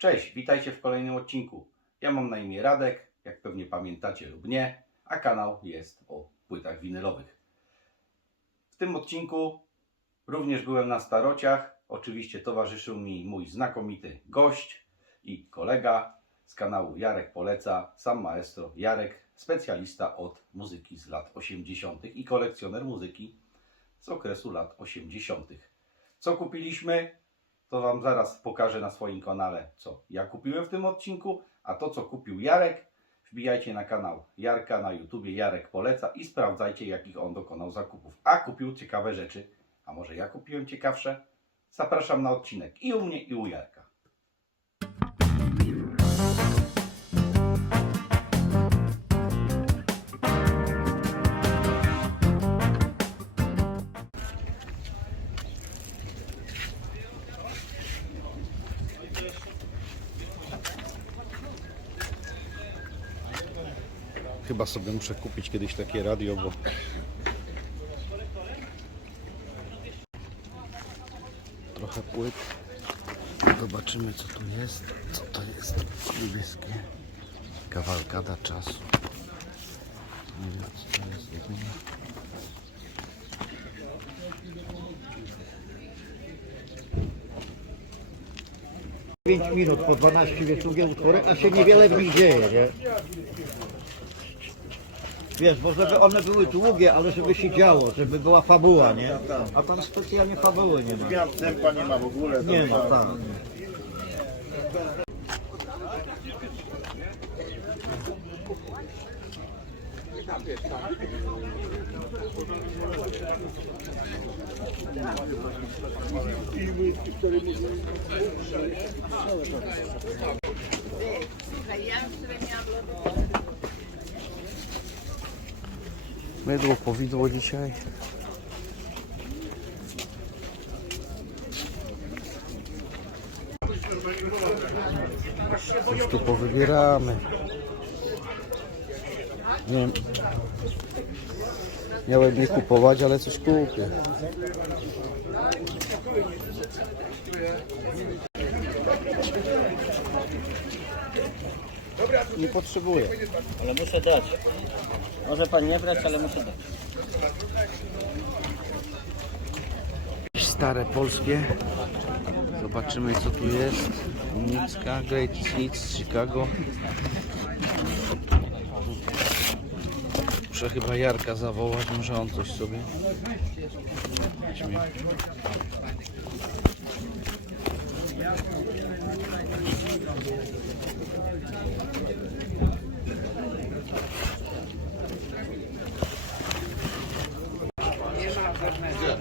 Cześć, witajcie w kolejnym odcinku. Ja mam na imię Radek, jak pewnie pamiętacie lub nie, a kanał jest o płytach winylowych. W tym odcinku również byłem na starociach. Oczywiście towarzyszył mi mój znakomity gość i kolega z kanału Jarek Poleca, sam maestro Jarek, specjalista od muzyki z lat 80. i kolekcjoner muzyki z okresu lat 80. Co kupiliśmy? To Wam zaraz pokażę na swoim kanale, co ja kupiłem w tym odcinku, a to, co kupił Jarek, wbijajcie na kanał Jarka na YouTubie, Jarek Poleca i sprawdzajcie, jakich on dokonał zakupów. A kupił ciekawe rzeczy, a może ja kupiłem ciekawsze? Zapraszam na odcinek i u mnie, i u Jarka. Chyba sobie muszę kupić kiedyś takie radio, bo trochę płyt. Zobaczymy co tu jest. Co to jest? Niebieskie. Kawalkada czasu. Nie wiem co to jest. Pięć minut po 12 jest długie utwory, a się niewiele w nich dzieje, nie? Wiesz, bo żeby one były długie, ale żeby się działo, żeby była fabuła, nie? A tam specjalnie fabuły nie ma. Zmian tempa nie ma w ogóle. Nie ma, tak. Mydło, powidło dzisiaj. Coś tu powybieramy. Nie wiem. Miałem nie kupować, ale coś kupię. Nie potrzebuję. Ale muszę dać. Może pan nie brać, ale muszę dać. Stare polskie. Zobaczymy co tu jest. Unicka, Great Hits z Chicago. Muszę chyba Jarka zawołać, może on coś sobie. Weźmie.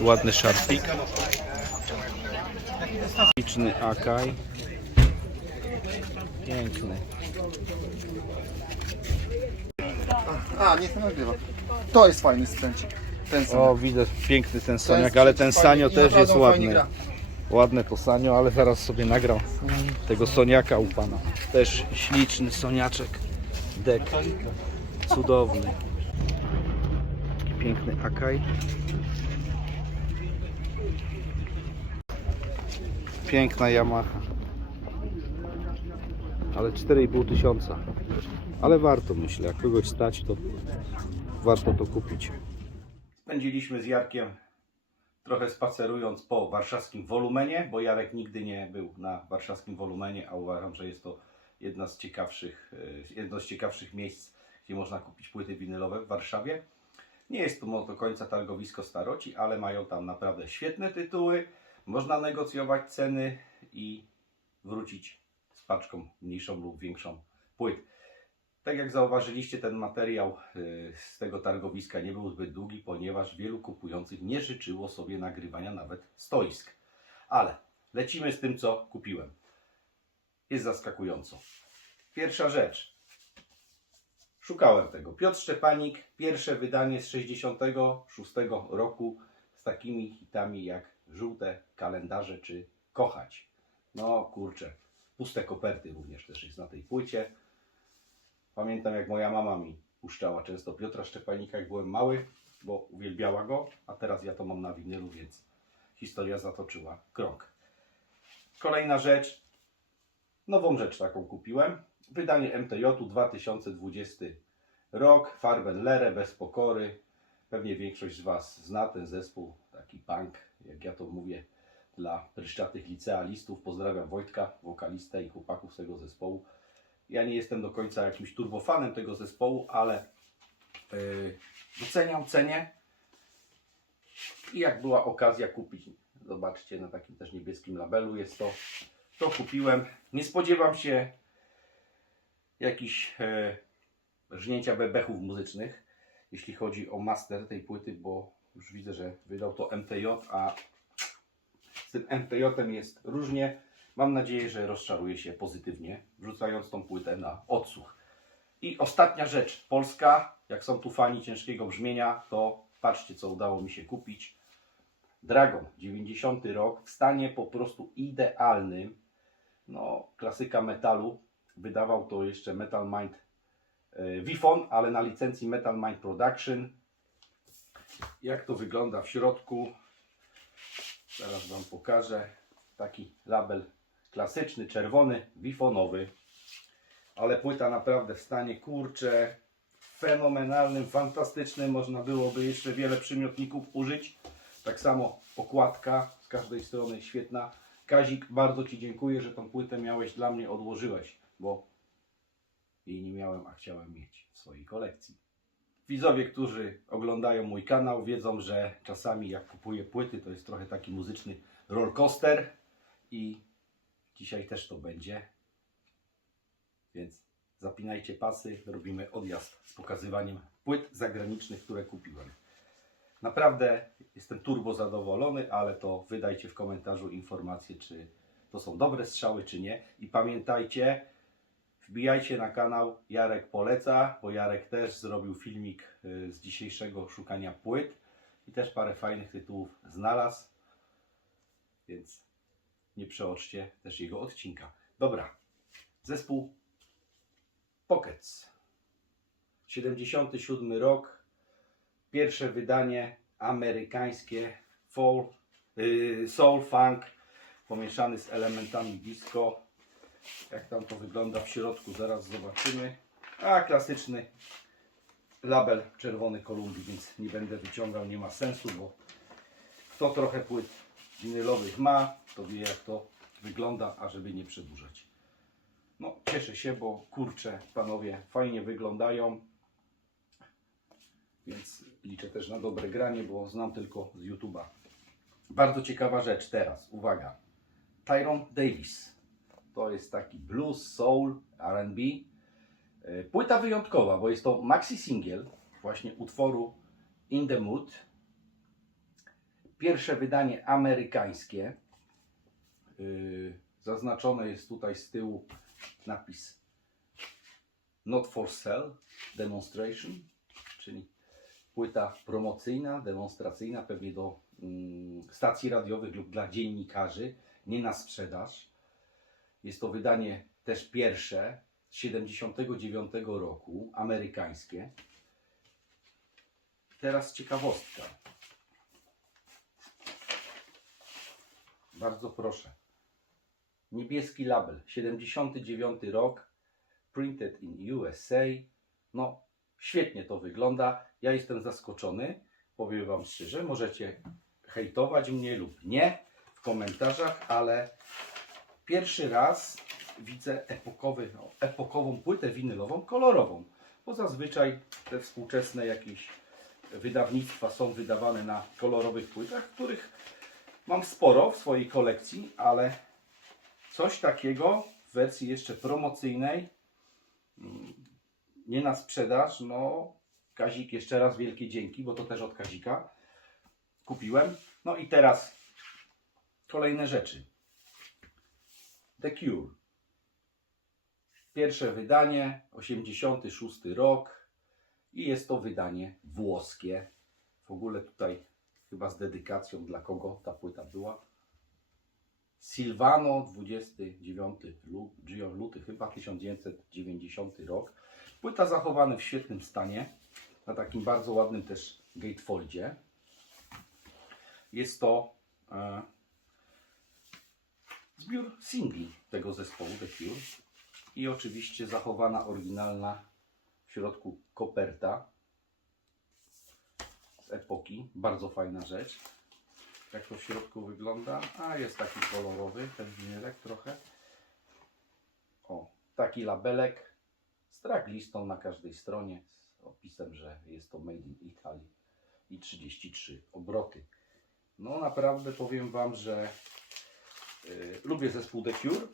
Ładny szarpik. Liczny akaj. Piękny. A, niech to nagrywa. To jest fajny sprzęcik. Ten sam. O, widać piękny ten soniak, jest ale ten sanio też jest ładny. Ładne to sanio, ale zaraz sobie nagram tego soniaka u pana. Też śliczny soniaczek. Dek. Cudowny. Piękny akaj. Piękna Yamaha. Ale 4,5 tysiąca. Ale warto myślę, jak kogoś stać, to warto to kupić. Spędziliśmy z Jarkiem trochę spacerując po warszawskim wolumenie, bo Jarek nigdy nie był na warszawskim wolumenie, a uważam, że jest to jedna z ciekawszych, e, jedno z ciekawszych miejsc, gdzie można kupić płyty winylowe w Warszawie. Nie jest to do końca targowisko staroci, ale mają tam naprawdę świetne tytuły. Można negocjować ceny i wrócić z paczką mniejszą lub większą płyt. Tak jak zauważyliście, ten materiał y, z tego targowiska nie był zbyt długi, ponieważ wielu kupujących nie życzyło sobie nagrywania nawet stoisk. Ale lecimy z tym, co kupiłem. Jest zaskakująco. Pierwsza rzecz. Szukałem tego. Piotr Szczepanik, pierwsze wydanie z 66 roku z takimi hitami jak Żółte kalendarze czy Kochać. No kurczę, puste koperty również też jest na tej płycie. Pamiętam jak moja mama mi puszczała często Piotra Szczepanika, jak byłem mały, bo uwielbiała go, a teraz ja to mam na winylu, więc historia zatoczyła krok. Kolejna rzecz, nową rzecz taką kupiłem. Wydanie MTJ 2020 rok, Farbenlere, bez pokory. Pewnie większość z Was zna ten zespół, taki punk, jak ja to mówię, dla pryszczatych licealistów. Pozdrawiam Wojtka, wokalistę i chłopaków z tego zespołu. Ja nie jestem do końca jakimś turbofanem tego zespołu, ale yy, doceniam, cenię. I jak była okazja kupić, zobaczcie, na takim też niebieskim labelu jest to, to kupiłem. Nie spodziewam się jakichś e, rżnięcia bebechów muzycznych, jeśli chodzi o master tej płyty, bo już widzę, że wydał to MTJ, a z tym MTJ jest różnie. Mam nadzieję, że rozczaruje się pozytywnie, wrzucając tą płytę na odsłuch. I ostatnia rzecz, Polska, jak są tu fani ciężkiego brzmienia, to patrzcie co udało mi się kupić. Dragon, 90 rok, w stanie po prostu idealnym. No, klasyka metalu. Wydawał to jeszcze Metal Mind e, Wifon, ale na licencji Metal Mind Production. Jak to wygląda w środku? Zaraz Wam pokażę. Taki label klasyczny, czerwony, wifonowy. Ale płyta naprawdę w stanie kurcze fenomenalnym, fantastycznym. Można byłoby jeszcze wiele przymiotników użyć. Tak samo okładka z każdej strony świetna. Kazik, bardzo Ci dziękuję, że tą płytę miałeś dla mnie, odłożyłeś, bo jej nie miałem, a chciałem mieć w swojej kolekcji. Widzowie, którzy oglądają mój kanał, wiedzą, że czasami jak kupuję płyty, to jest trochę taki muzyczny rollercoaster i dzisiaj też to będzie. Więc zapinajcie pasy, robimy odjazd z pokazywaniem płyt zagranicznych, które kupiłem. Naprawdę jestem turbo zadowolony, ale to wydajcie w komentarzu informację, czy to są dobre strzały, czy nie. I pamiętajcie, wbijajcie na kanał Jarek Poleca, bo Jarek też zrobił filmik y, z dzisiejszego szukania płyt i też parę fajnych tytułów znalazł, więc nie przeoczcie też jego odcinka. Dobra, zespół Pockets. 77 rok, pierwsze wydanie amerykańskie soul, yy, soul funk pomieszany z elementami disco. Jak tam to wygląda w środku, zaraz zobaczymy. A klasyczny label czerwony Kolumbii, więc nie będę wyciągał, nie ma sensu, bo kto trochę płyt winylowych ma, to wie jak to wygląda, a żeby nie przedłużać. No, cieszę się, bo kurczę, panowie, fajnie wyglądają. Więc liczę też na dobre granie, bo znam tylko z YouTube'a. Bardzo ciekawa rzecz teraz, uwaga. Tyrone Davis. To jest taki blues, soul, R&B. E, Płyta wyjątkowa, bo jest to maxi single właśnie utworu In the Mood. Pierwsze wydanie amerykańskie. Yy, Zaznaczone jest tutaj z tyłu napis Not for Sale Demonstration, czyli płyta promocyjna, demonstracyjna, pewnie do mm, stacji radiowych lub dla dziennikarzy, nie na sprzedaż. Jest to wydanie też pierwsze z 79 roku, amerykańskie. Teraz ciekawostka. Bardzo proszę. Niebieski label, 79 rok, printed in USA. No, świetnie to wygląda. Ja jestem zaskoczony. Powiem Wam szczerze, możecie hejtować mnie lub nie w komentarzach, ale pierwszy raz widzę epokowy, no, epokową płytę winylową kolorową, bo zazwyczaj te współczesne jakieś wydawnictwa są wydawane na kolorowych płytach, których mam sporo w swojej kolekcji, ale coś takiego w wersji jeszcze promocyjnej, mm, nie na sprzedaż, no Kazik, jeszcze raz wielkie dzięki, bo to też od Kazika kupiłem. No i teraz kolejne rzeczy. The Cure. Pierwsze wydanie, 86 rok i jest to wydanie włoskie. W ogóle tutaj chyba z dedykacją dla kogo ta płyta była. Silvano, 29 lu- Gio luty, chyba 1990 rok. Płyta zachowana w świetnym stanie, na takim bardzo ładnym też gatefoldzie. Jest to e, zbiór singli tego zespołu The Cure i oczywiście zachowana oryginalna w środku koperta z epoki. Bardzo fajna rzecz. Jak to w środku wygląda? A jest taki kolorowy, ten winylek trochę. O, taki labelek z tracklistą na każdej stronie z opisem, że jest to Made in Italy i 33 obroty. No naprawdę powiem Wam, że y, lubię zespół The Cure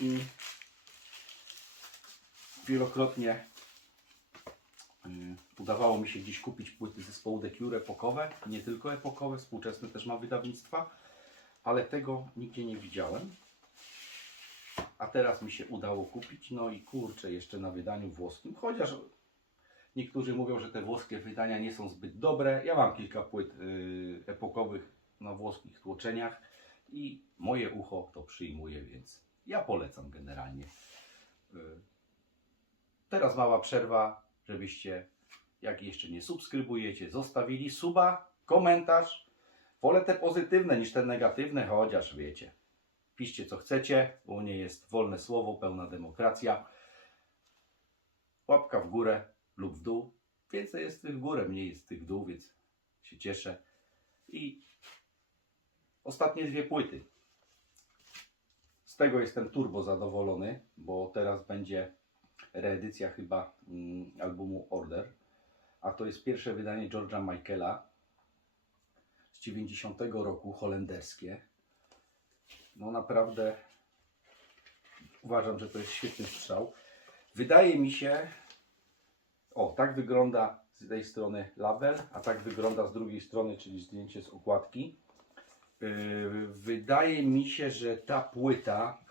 i wielokrotnie udawało mi się gdzieś kupić płyty zespołu The Cure epokowe, nie tylko epokowe, współczesne też ma wydawnictwa, ale tego nigdzie nie widziałem. A teraz mi się udało kupić, no i kurczę, jeszcze na wydaniu włoskim, chociaż niektórzy mówią, że te włoskie wydania nie są zbyt dobre. Ja mam kilka płyt y, epokowych na włoskich tłoczeniach i moje ucho to przyjmuje, więc ja polecam generalnie. Y, Teraz mała przerwa, żebyście, jak jeszcze nie subskrybujecie, zostawili suba, komentarz. Wolę te pozytywne niż te negatywne, chociaż wiecie. Piszcie co chcecie, bo nie jest wolne słowo, pełna demokracja. Łapka w górę lub w dół. Więcej jest tych w górę, mniej jest tych w dół, więc się cieszę. I ostatnie dwie płyty. Z tego jestem turbo zadowolony, bo teraz będzie reedycja chyba mm, albumu Order. A to jest pierwsze wydanie George'a Michaela z 90 roku, holenderskie. No naprawdę uważam, że to jest świetny strzał. Wydaje mi się, o tak wygląda z tej strony label, a tak wygląda z drugiej strony, czyli zdjęcie z okładki. Yy, Wydaje mi się, że ta płyta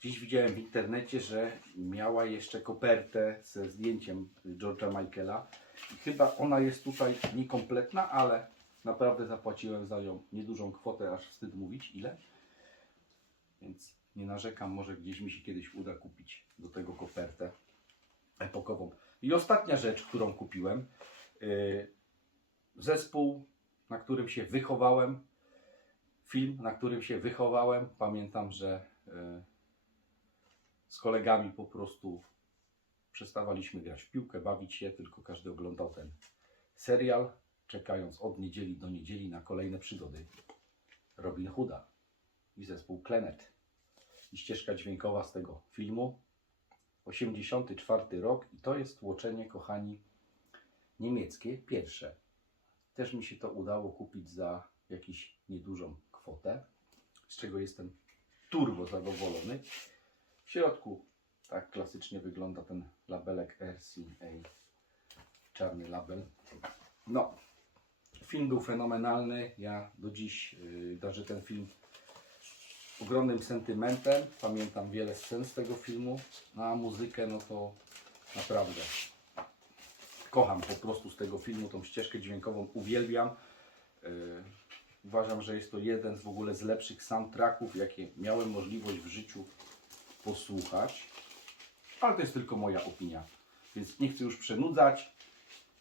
Dziś widziałem w internecie, że miała jeszcze kopertę ze zdjęciem George'a Michaela. I chyba ona jest tutaj niekompletna, ale naprawdę zapłaciłem za nią niedużą kwotę, aż wstyd mówić ile. Więc nie narzekam, może gdzieś mi się kiedyś uda kupić do tego kopertę epokową. I ostatnia rzecz, którą kupiłem. Yy, zespół, na którym się wychowałem. Film, na którym się wychowałem. Pamiętam, że yy, z kolegami po prostu przestawaliśmy grać w piłkę, bawić się, tylko każdy oglądał ten serial, czekając od niedzieli do niedzieli na kolejne przygody Robin Hooda i zespół Klenet. I ścieżka dźwiękowa z tego filmu. 84 rok i to jest tłoczenie, kochani, niemieckie, pierwsze. Też mi się to udało kupić za jakąś niedużą kwotę, z czego jestem turbo zadowolony. W środku tak klasycznie wygląda ten labelek RCA, czarny label. No, film był fenomenalny. Ja do dziś yy, darzę ten film ogromnym sentymentem. Pamiętam wiele scen z tego filmu. No, a muzykę, no to naprawdę kocham po prostu z tego filmu. Tą ścieżkę dźwiękową uwielbiam. Yy, uważam, że jest to jeden z w ogóle z lepszych soundtracków, jakie miałem możliwość w życiu posłuchać. Ale to jest tylko moja opinia, więc nie chcę już przenudzać.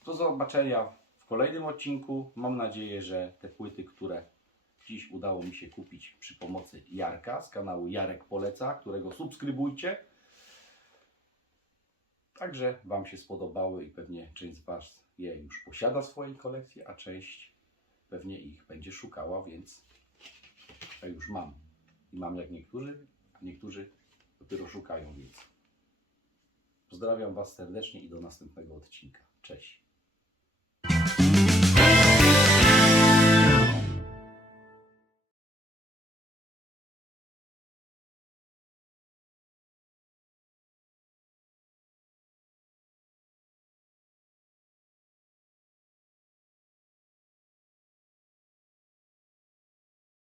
Do zobaczenia w kolejnym odcinku. Mam nadzieję, że te płyty, które dziś udało mi się kupić przy pomocy Jarka z kanału Jarek Poleca, którego subskrybujcie. Także Wam się spodobały i pewnie część z Was je już posiada w swojej kolekcji, a część pewnie ich będzie szukała, więc ja już mam. I mam jak niektórzy, dopiero szukają, więc pozdrawiam Was serdecznie i do następnego odcinka. Cześć.